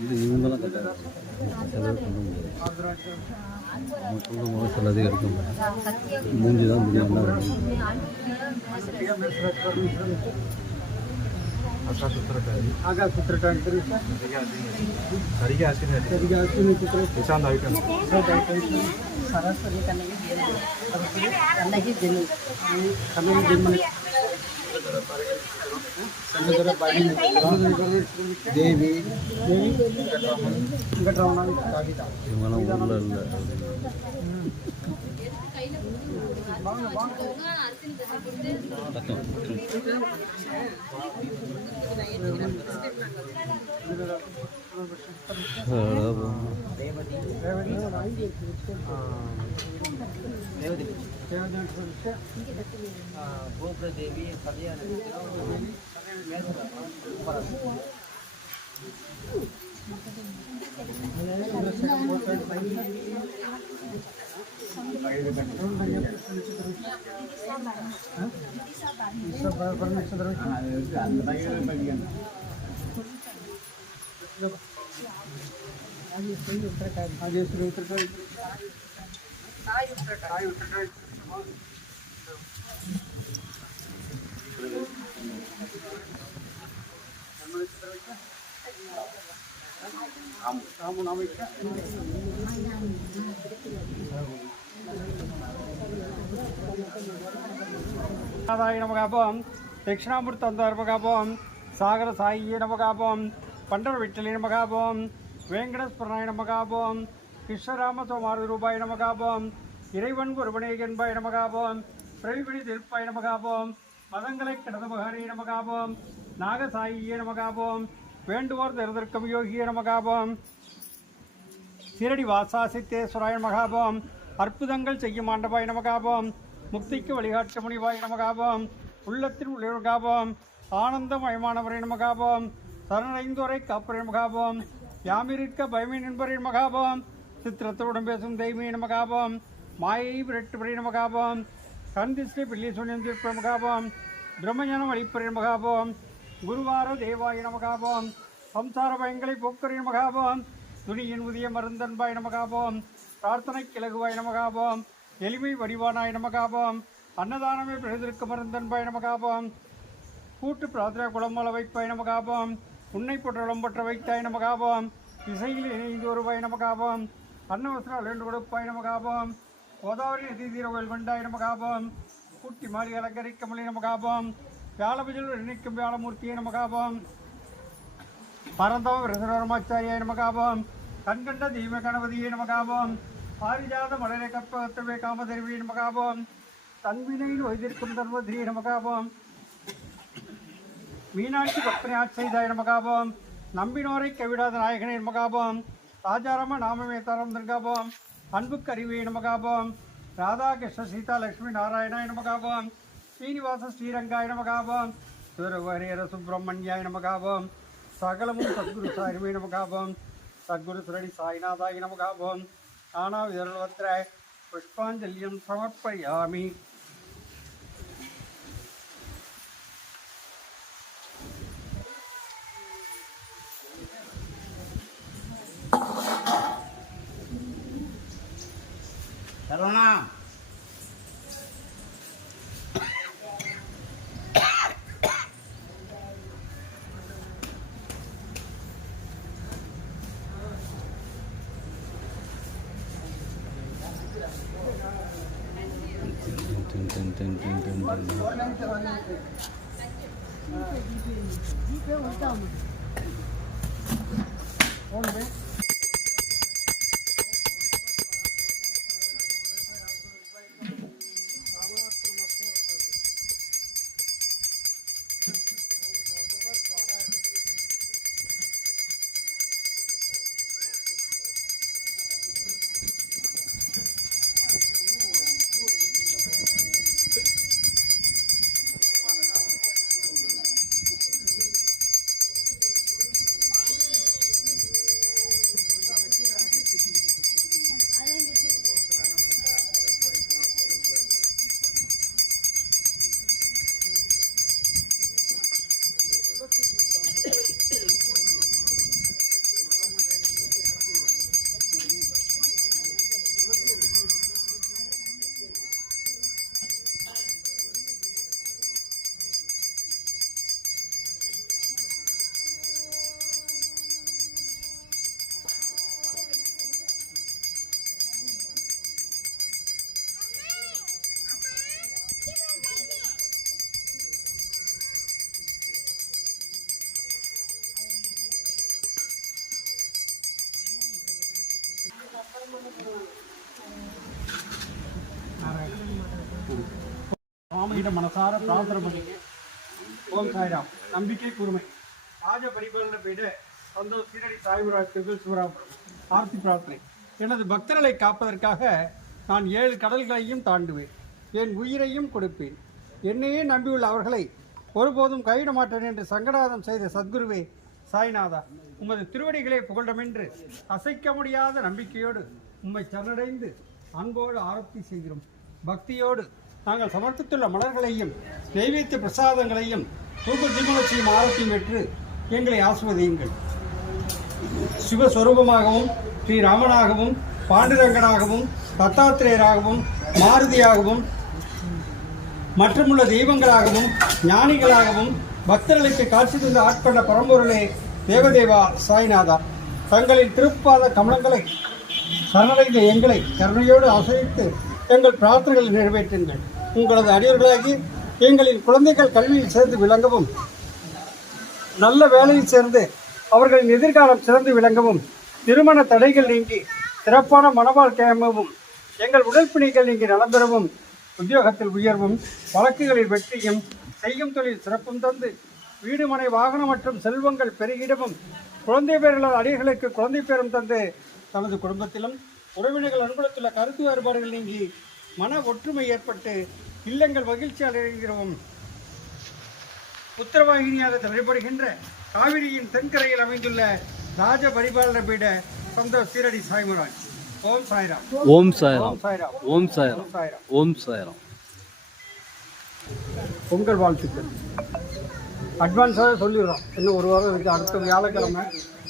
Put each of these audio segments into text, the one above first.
இது இவங்கெல்லாம் கட்டாது செலவு பண்ண முடியாது. அவங்க சொல்லும் போது சிலது எடுக்க முடியாது. மூஞ்சி தான் முடியும். தேவி இவங்கெல்லாம் ஊரில் இல்லை. தேவி நமகாபம் தட்சிணாமூர்த்தி நமகாபம் சாகர சாயியே நமகாபம் பண்டர விட்டலி நமகாபம் வேங்கடஸ்வரனாய நமகாபம் கிருஷ்ணராம சோமாரு ரூபாய் நமகாபம் இறைவன் ஒருவனே என்பாய் நமகாபம் பிரவிபணி திருப்பாய் நமகாபம் மதங்களை கடந்த மகாரே நமகாபம் நாகசாயியே நமகாபம் வேண்டுவோர் தருதற்கம் யோகியே நமகாபம் சீரடி வாசா சித்தேஸ்வராய நமகாபம் அற்புதங்கள் செய்யும் ஆண்டவாய் நமகாபம் முக்திக்கு வழிகாட்டு முனிவாய் நமகாபம் உள்ளத்தின் உள்ளகாபம் ஆனந்தமயமானவரை நமகாபம் சரணடைந்தோரை காப்பரை நமகாபம் யாமிருக்க பயமின் என்பரின் மகாபம் சித்திரத்துடன் பேசும் தெய்வீன மகாபம் மாயை விரட்டுபடி நமகாபம் கந்திஸ்ரீ பில்லி சுனிந்திருப்ப மகாபம் பிரம்மஞானம் அளிப்பரின் மகாபம் குருவார தேவாய நமகாபம் சம்சார பயங்களை போக்கரின் மகாபம் துணியின் உதிய மருந்தன்பாய் நமகாபம் பிரார்த்தனை கிழகுவாய் நமகாபம் எளிமை வடிவானாய் நமகாபம் அன்னதானமே பிறந்திருக்க மருந்தன்பாய் நமகாபம் கூட்டு பிரார்த்தனை குளமல வைப்பாய் நமகாபம் உன்னை புற்றளம்பற்ற வைத்தாய் நமகாபம் இசையில் இணைந்து வருவாய் நமகாபம் அன்னவசர அலண்டு கொடுப்பாய் நமகாபம் கோதாவரி நதி தீரவல் கொண்டாய் நமகாபம் கூட்டி மாறி அலங்கரிக்க மொழி நமகாபம் வியாழபஜல் நினைக்கும் வியாழமூர்த்தியை நமகாபம் பரந்தவ விரசரமாச்சாரியாய் நமகாபம் கண்கண்ட தீம கணபதியை நமகாபம் பாரிஜாத மலரை கற்பகத்தவே காமதருவி நமகாபம் தன்வினையில் வைத்திருக்கும் தர்மதிரி நமகாபம் மீனாட்சி பக்தனை ஆட்செய்தாய் நமகாபம் நம்பினோரை கைவிடாத நாயகனை நமகாபம் ராஜாராம நாமமே தரம் தர்காபம் அன்புக்கு அறிவியை நமகாபம் ராதாகிருஷ்ண சீதா லட்சுமி நாராயணாய நமகாபம் ஸ்ரீனிவாச ஸ்ரீரங்காய நமகாபம் சுரவரேர சுப்பிரமணியாய நமகாபம் சகலமும் சத்குரு சாரிமே நமகாபம் சத்குரு சுரடி சாய்நாதாய நமகாபம் ஆனா விதர்வத்திர புஷ்பாஞ்சலியம் சமர்ப்பயாமி. சரவணா சுவாமியிடம் மனசார பிரார்த்தனை பண்ணிங்க. ஓம் சாய்ராம். நம்பிக்கை கூர்மை ராஜ பரிபாலன பீட சந்தோஷ் சீரடி சாய்மராஜ் சிவராமபுரம். ஆர்த்தி பிரார்த்தனை. எனது பக்தர்களை காப்பதற்காக நான் 7 கடல்களையும் தாண்டுவேன், என் உயிரையும் கொடுப்பேன். என்னையே நம்பியுள்ள அவர்களை ஒருபோதும் கைவிட மாட்டேன் என்று சங்கடாதம் செய்த சத்குருவே சாய்நாதா, உமது திருவடிகளை புகழ்டமென்று அசைக்க முடியாத நம்பிக்கையோடு உம்மை சரணடைந்து அன்போடு ஆரத்தி செய்கிறோம். பக்தியோடு நாங்கள் சமர்ப்பித்துள்ள மலர்களையும் நெய்வேத்திய பிரசாதங்களையும் தூக்க ஜீவனத்தையும் ஆரத்தியும் பெற்று எங்களை ஆசிர்வதியுங்கள். சிவஸ்வரூபமாகவும் ஸ்ரீராமனாகவும் பாண்டுரங்கனாகவும் தத்தாத்திரேயராகவும் மாருதியாகவும் மற்றுமுள்ள தெய்வங்களாகவும் ஞானிகளாகவும் பக்தர்களுக்கு காட்சி தந்து ஆட்கொண்ட பரம்பொருளே தேவதேவா சாய்நாதா, தங்களின் திருப்பாத கமலங்களை சரணடைந்த எங்களை கருணையோடு ஆசிரித்து எங்கள் பிரார்த்தனைகளை நிறைவேற்றுங்கள். உங்களது அடியவர்களாகி எங்களின் குழந்தைகள் கல்வியில் சேர்ந்து விளங்கவும், நல்ல வேலையில் சேர்ந்து அவர்களின் எதிர்காலம் சிறந்து விளங்கவும், திருமண தடைகள் நீங்கி சிறப்பான மனவாழ்க்கை அமையவும், எங்கள் உடல்பிணிகள் நீங்கி நலம் பெறவும், உத்தியோகத்தில் உயர்வும், வழக்குகளில் வெற்றியும், செய்யும் தொழில் சிறப்பும் தந்து வீடு மனை வாகனம் மற்றும் செல்வங்கள் பெருகிடவும், குழந்தை பேர்களால் அடியர்களுக்கு குழந்தை பேரும் தந்து தனது குடும்பத்திலும் உறவினர்கள் அனுகூலத்துள்ள கருத்து வேறுபாடுகள் நீங்கி மன ஒற்றுமை ஏற்பட்டு இல்லங்கள் மகிழ்ச்சி அடைகிறவும், உத்தரவாகினியாக வழிபடுகின்ற காவிரியின் தென்கரையில் அமைந்துள்ள ராஜ பரிபாலன பீட சந்தோஷ் சீரடி சாய்மராஜ். ஓம் சாய்ராம். ஓம் சாய்ராம். ஓம் சாய்ராம். ஓம் சாய்ராம். ஓம் சாய்ராம். பொங்கல் வாழ்த்துக்கள் அட்வான்ஸாக சொல்லிடுறோம். இன்னும் ஒரு வாரம் இருக்குது. அடுத்த வியாழக்கிழமை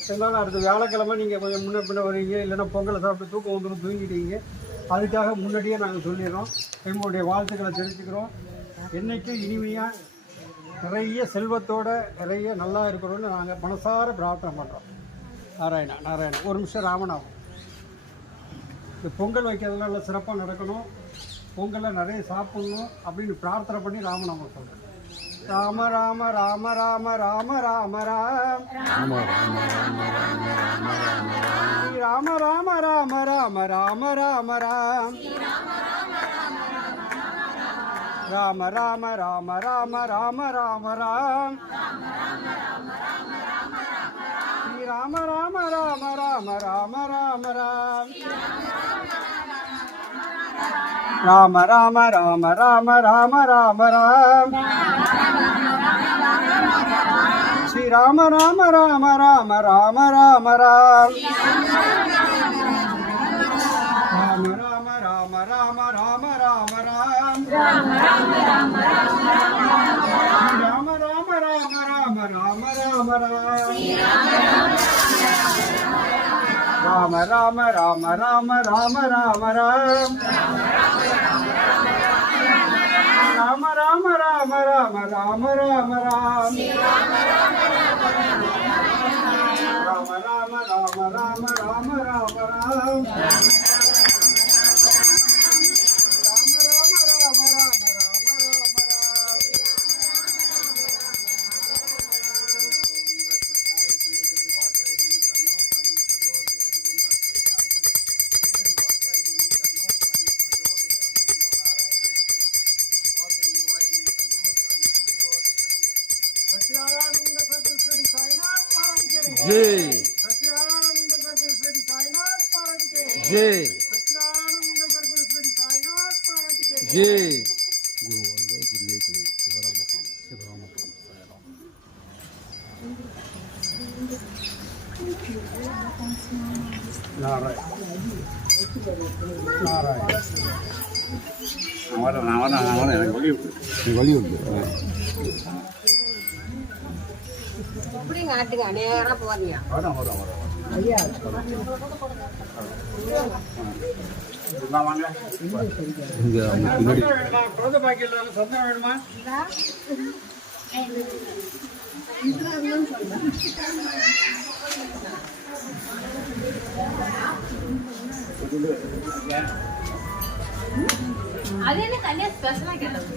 இருந்தாலும் அடுத்த வியாழக்கிழமை நீங்கள் கொஞ்சம் முன்ன பின்ன வரீங்க, இல்லைன்னா பொங்கலை சாப்பிட்டு தூக்கம் வந்துடும் தூங்கிட்டீங்க. அதுக்காக முன்னாடியே நாங்கள் சொல்லிடுறோம். எங்களுடைய வாழ்த்துக்களை தெரிவிச்சுக்கிறோம். என்றைக்கும் இனிமையாக நிறைய செல்வத்தோடு நிறைய நல்லா இருக்கிறோன்னு நாங்கள் மனசார பிரார்த்தனை பண்ணுறோம். நாராயணா நாராயணா. ஒரு நிமிஷம் ராமநாதம். இந்த பொங்கல் வைக்கிறதுலாம் நல்லா சிறப்பாக நடக்கணும், பொங்கலில் நிறைய சாப்பிடணும் அப்படின்னு பிரார்த்தனை பண்ணி ராமநாமம் சொல்கிறேன். ராம ராம ராம ராம ராம ராம ராம் ராம ராம ராம ராம ராம ராம ராம் ராம ராம ராம ராம ராம ராம ராம் ஸ்ரீ ராம ராம ராம ராம ராம ராம ராம் ராம ராம ராம ராம ராம ராம ராம் ஸ்ரீ ராம ராம ராம ராம ராம ராம ராம் ராம ராம ராம ராம ராம ராம ராம் ராம ராம ராம ராம ராம ராம ராம் ராம ராம ராம ராம ராம ராம ராம் ராம ராம ராம ராம ராம ராம ராம் ராம ராம ராம ராம ராம ராம ராம் जय जय जय गुरु शिवरामपुरम शिवरामपुरम साईराम. नारायण नारायण. எனக்கு வழி உண்டு. எப்படி நாட்டுக்கு நேரம் போறீங்க? குழந்தை பாக்கியம் சொந்தம் வேணுமா? அது என்ன தனியா ஸ்பெஷலா கேட்டது?